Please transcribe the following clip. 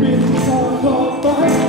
Make me sound like